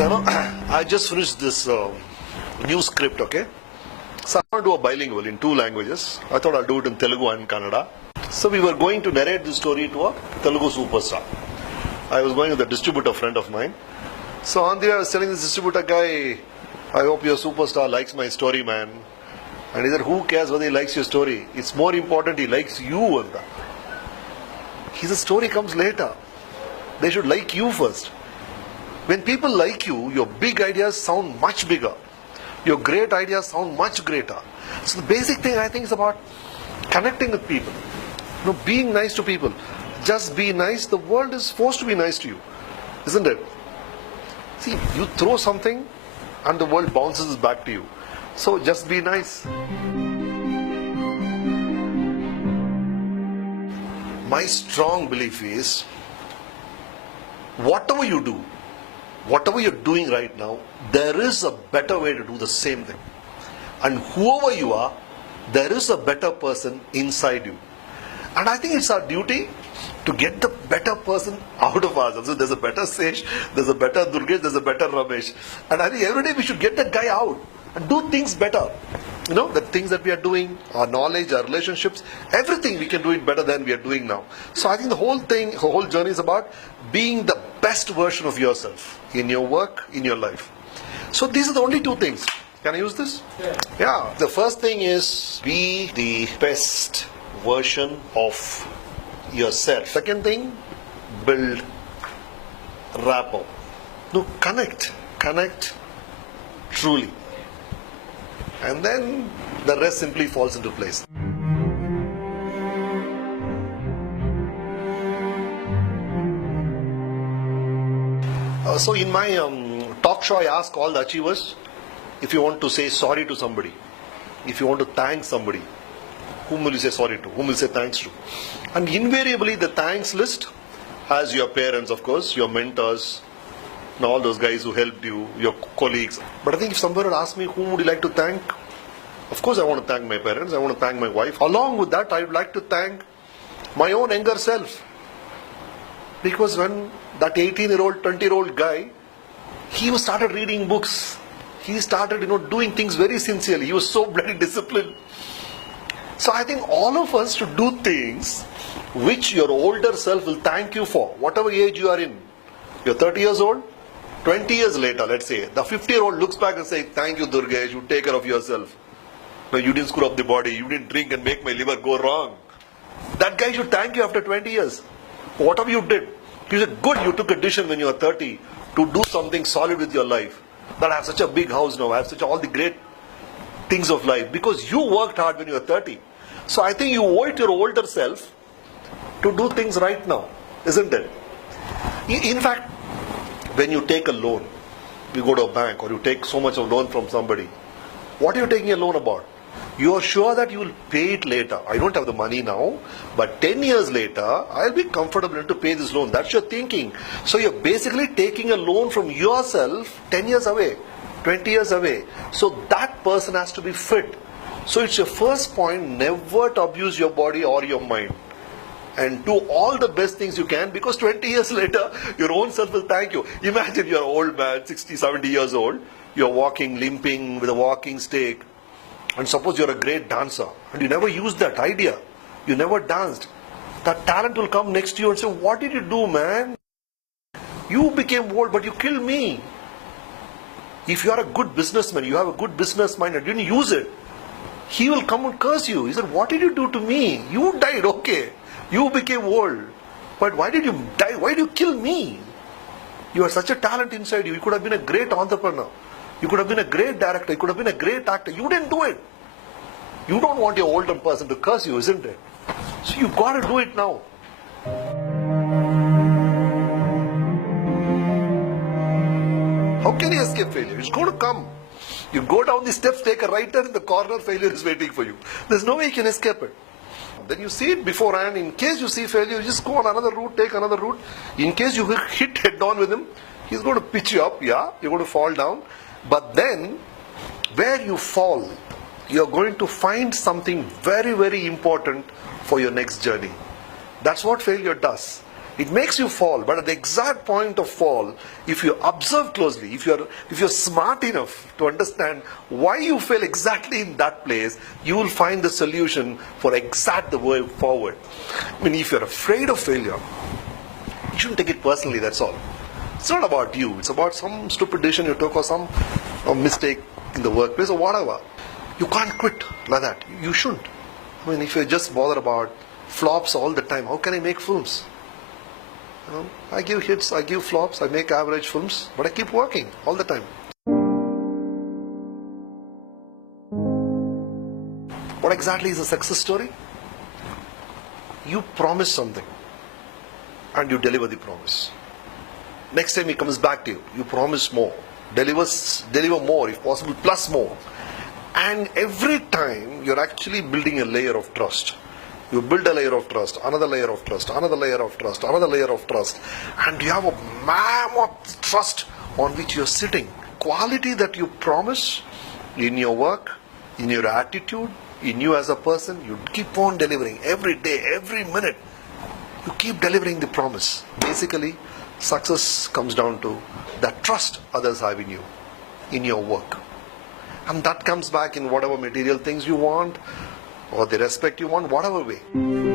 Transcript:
I just finished this new script, okay? So I want to do a bilingual in two languages. I thought I'll do it in Telugu and Kannada. So we were going to narrate this story to a Telugu superstar. I was going with a distributor friend of mine. So on the way I was telling this distributor guy, I hope your superstar likes my story, man. And he said, who cares whether he likes your story? It's more important he likes you. And his story comes later. They should like you first. When people like you, your big ideas sound much bigger. Your great ideas sound much greater. So the basic thing I think is about connecting with people. Being nice to people. Just be nice. The world is forced to be nice to you. Isn't it? See, you throw something and the world bounces back to you. So just be nice. My strong belief is, whatever you do, whatever you're doing right now, there is a better way to do the same thing. And whoever you are, there is a better person inside you. And I think it's our duty to get the better person out of ourselves. So there's a better Sesh, there's a better Durgesh, there's a better Ramesh. And I think every day we should get that guy out and do things better. The things that we are doing, our knowledge, our relationships, everything we can do it better than we are doing now. So I think the whole journey is about being the best version of yourself in your work, in your life. So these are the only two things. Can I use this? Yeah. The first thing is be the best version of yourself. Second thing, build rapport. Connect truly. And then the rest simply falls into place. So in my talk show, I ask all the achievers, if you want to say sorry to somebody, if you want to thank somebody, whom will you say sorry to? Whom will you say thanks to? And invariably the thanks list has your parents, of course, your mentors, all those guys who helped you, your colleagues. But I think if somebody would ask me, whom would you like to thank? Of course I want to thank my parents, I want to thank my wife. Along with that, I would like to thank my own younger self. Because when that 18-year-old, 20-year-old guy, he started reading books. He started, doing things very sincerely. He was so bloody disciplined. So I think all of us should do things which your older self will thank you for, whatever age you are in. You're 30 years old, 20 years later, let's say, the 50-year-old looks back and says, thank you, Durgesh, you take care of yourself. No, you didn't screw up the body, you didn't drink and make my liver go wrong. That guy should thank you after 20 years. Whatever you did. He said, good, you took a decision when you were 30 to do something solid with your life. That I have such a big house now, I have all the great things of life. Because you worked hard when you were 30. So I think you owe it to your older self to do things right now, isn't it? In fact, when you take a loan, you go to a bank or you take so much of loan from somebody, what are you taking a loan about? You are sure that you will pay it later. I don't have the money now, but 10 years later, I'll be comfortable enough to pay this loan. That's your thinking. So you're basically taking a loan from yourself 10 years away, 20 years away. So that person has to be fit. So it's your first point, never to abuse your body or your mind. And do all the best things you can, because 20 years later, your own self will thank you. Imagine you're an old man, 60, 70 years old. You're walking, limping with a walking stick. And suppose you're a great dancer and you never used that idea. You never danced. That talent will come next to you and say, what did you do, man? You became old, but you killed me. If you are a good businessman, you have a good business mind and didn't use it, he will come and curse you. He said, what did you do to me? You died, okay. You became old. But why did you die? Why did you kill me? You have such a talent inside you. You could have been a great entrepreneur. You could have been a great director. You could have been a great actor. You didn't do it. You don't want your older person to curse you, isn't it? So you got to do it now. How can you escape failure? It's going to come. You go down the steps, take a right turn, in the corner, failure is waiting for you. There's no way you can escape it. Then you see it beforehand. In case you see failure, you just go on another route, take another route. In case you hit head on with him, he's going to pitch you up, you're going to fall down. But then, where you fall, you're going to find something very, very important for your next journey. That's what failure does. It makes you fall, but at the exact point of fall, if you observe closely, if you're smart enough to understand why you fell exactly in that place, you will find the solution for exact the way forward. I mean, if you're afraid of failure, you shouldn't take it personally, that's all. It's not about you, it's about some stupid decision you took or some mistake in the workplace or whatever. You can't quit like that. You shouldn't. I mean, if you're just bothered about flops all the time, how can I make films? You know, I give hits, I give flops, I make average films, but I keep working all the time. What exactly is a success story? You promise something and you deliver the promise. Next time he comes back to you, you promise more, deliver more if possible, plus more. And every time you're actually building a layer of trust. You build a layer of trust, another layer of trust, another layer of trust, another layer of trust, and you have a mammoth trust on which you're sitting. Quality that you promise in your work, in your attitude, in you as a person, you keep on delivering every day, every minute. You keep delivering the promise. Basically, success comes down to that trust others have in you, in your work. And that comes back in whatever material things you want, or the respect you want, whatever way.